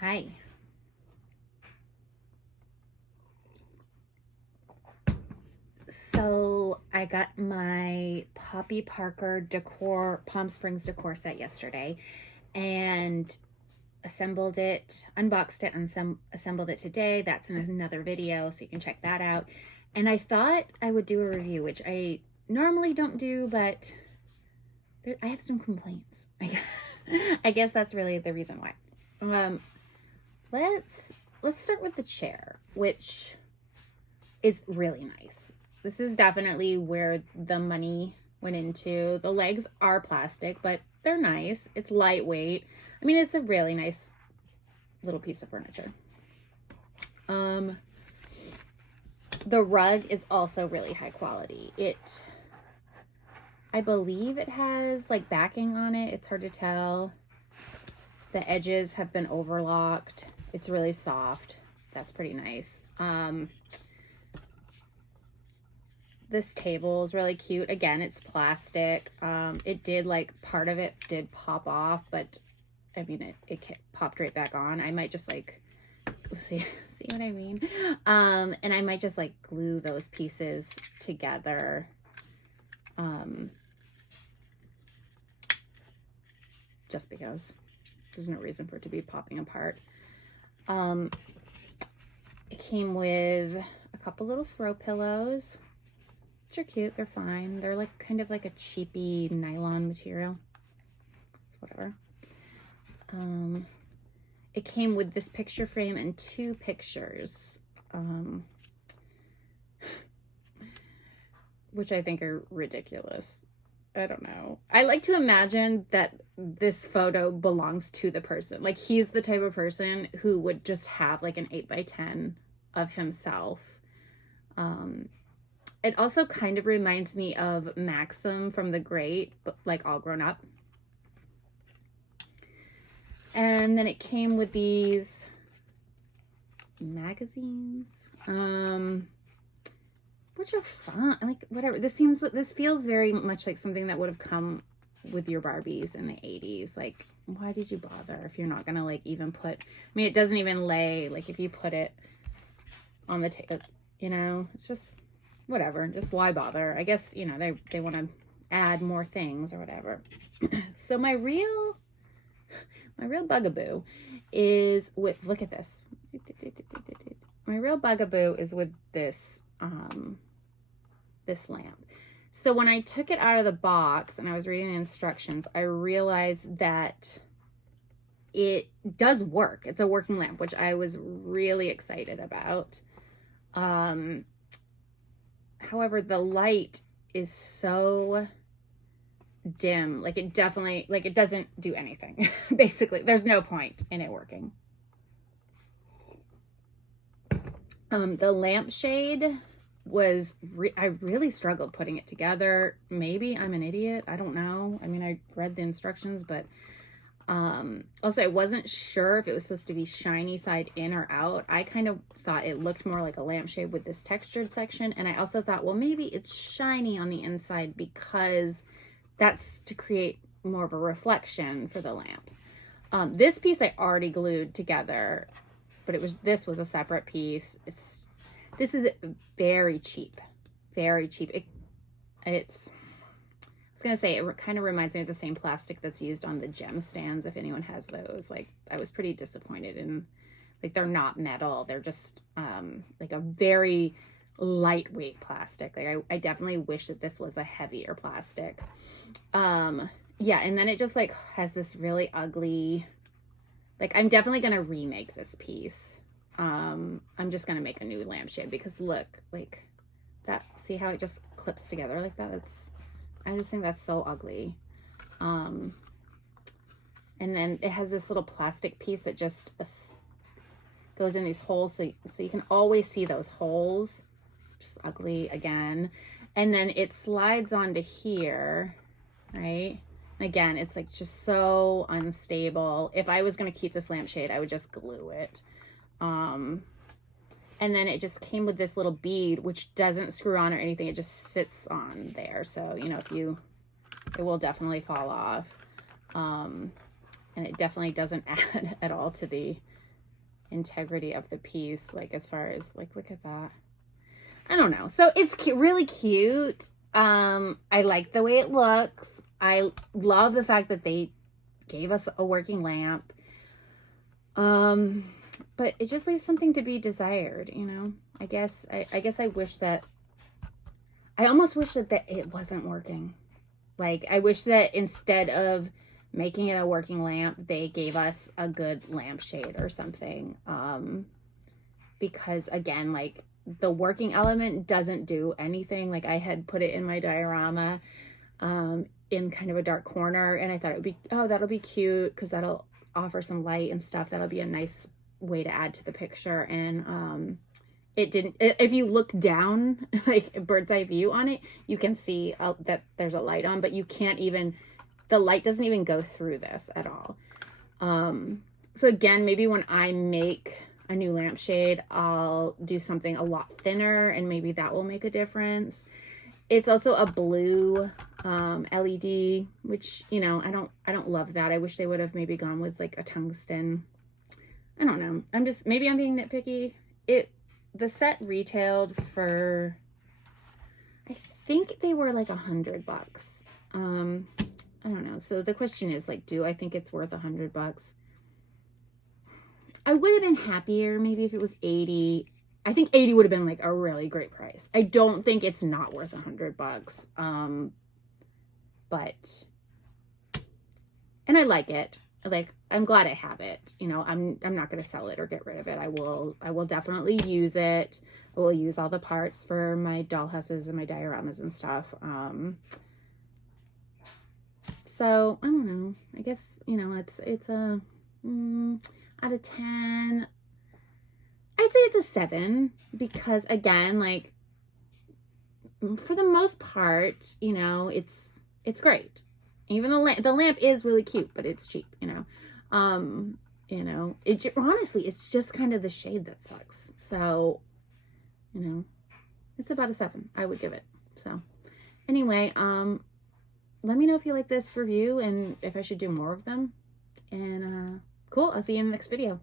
Hi. So I got my Poppy Parker Decor Palm Springs decor set yesterday and assembled it, unboxed it, and assembled it today. That's in another video, so you can check that out. And I thought I would do a review, which I normally don't do, but I have some complaints. I guess that's really the reason why. Let's start with the chair, which is really nice. This is definitely where the money went into. The legs are plastic, but they're nice. It's lightweight. I mean, it's a really nice little piece of furniture. The rug is also really high quality. I believe it has like backing on it. It's hard to tell. The edges have been overlocked. It's really soft. That's pretty nice. This table is really cute. Again, it's plastic. It did, like, part of it did pop off, but I mean, it popped right back on. I might just like, see what I mean? And I might just like glue those pieces together. Just because there's no reason for it to be popping apart. It came with a couple little throw pillows, which are cute. They're fine. They're like kind of like a cheapy nylon material. It's whatever. It came with this picture frame and two pictures, which I think are ridiculous. I don't know. I like to imagine that this photo belongs to the person. Like, he's the type of person who would just have like an 8x10 of himself. It also kind of reminds me of Maxim from The Great, but like all grown up. And then it came with these magazines, which are fun. Like, whatever. This feels very much like something that would have come with your Barbies in the 80s. Like, why did you bother if you're not gonna like even put, I mean, it doesn't even lay, like if you put it on the table, you know, it's just whatever. Just why bother? I guess, you know, they want to add more things or whatever. So my real bugaboo is with, look at this. My real bugaboo is with this this lamp. So when I took it out of the box and I was reading the instructions, I realized that it does work. It's a working lamp, which I was really excited about. However, the light is so dim. Like, it definitely, like, it doesn't do anything. Basically, there's no point in it working. The lampshade was, I really struggled putting it together. Maybe I'm an idiot. I don't know. I mean, I read the instructions, but also I wasn't sure if it was supposed to be shiny side in or out. I kind of thought it looked more like a lampshade with this textured section. And I also thought, well, maybe it's shiny on the inside because that's to create more of a reflection for the lamp. This piece I already glued together, but this was a separate piece. This is very cheap, very cheap. I was gonna say, it kind of reminds me of the same plastic that's used on the gem stands, if anyone has those. Like, I was pretty disappointed in, like, they're not metal. They're just like a very lightweight plastic. Like, I definitely wish that this was a heavier plastic. Yeah, and then it just like has this really ugly, like, I'm definitely gonna remake this piece. I'm just gonna make a new lampshade because look, like that, see how it just clips together like that? I just think that's so ugly. And then it has this little plastic piece that just goes in these holes, so you can always see those holes. Just ugly again. And then it slides onto here, right? Again, it's like just so unstable. If I was going to keep this lampshade, I would just glue it. And then it just came with this little bead, which doesn't screw on or anything. It just sits on there. So, you know, it will definitely fall off. And it definitely doesn't add at all to the integrity of the piece, like as far as like, look at that. I don't know. So it's really cute. I like the way it looks. I love the fact that they gave us a working lamp. But it just leaves something to be desired, you know. I guess I wish that, I almost wish that it wasn't working. Like, I wish that instead of making it a working lamp, they gave us a good lampshade or something. Because again, like, the working element doesn't do anything. Like, I had put it in my diorama in kind of a dark corner, and I thought it would be, oh, that'll be cute because that'll offer some light and stuff. That'll be a nice way to add to the picture. And it didn't. If you look down, like a bird's eye view on it, you can see that there's a light on, but you can't even, the light doesn't even go through this at all. So again, maybe when I make a new lampshade, I'll do something a lot thinner, and maybe that will make a difference. It's also a blue LED, which, you know, I don't love that. I wish they would have maybe gone with like a tungsten. I don't know. Maybe I'm being nitpicky. The set retailed for, I think they were like $100. I don't know. So the question is, like, do I think it's worth $100? I would have been happier maybe if it was 80. I think 80 would have been like a really great price. I don't think it's not worth $100. But, and I like it. Like, I'm glad I have it. You know, I'm not going to sell it or get rid of it. I will definitely use it. I will use all the parts for my dollhouses and my dioramas and stuff. So I don't know. I guess, you know, it's a out of 10. I'd say it's a 7 because, again, like, for the most part, you know, it's great. Even the lamp is really cute, but it's cheap, you know. You know, honestly, it's just kind of the shade that sucks. So, you know, it's about a 7, I would give it. So anyway, let me know if you like this review and if I should do more of them. And cool, I'll see you in the next video.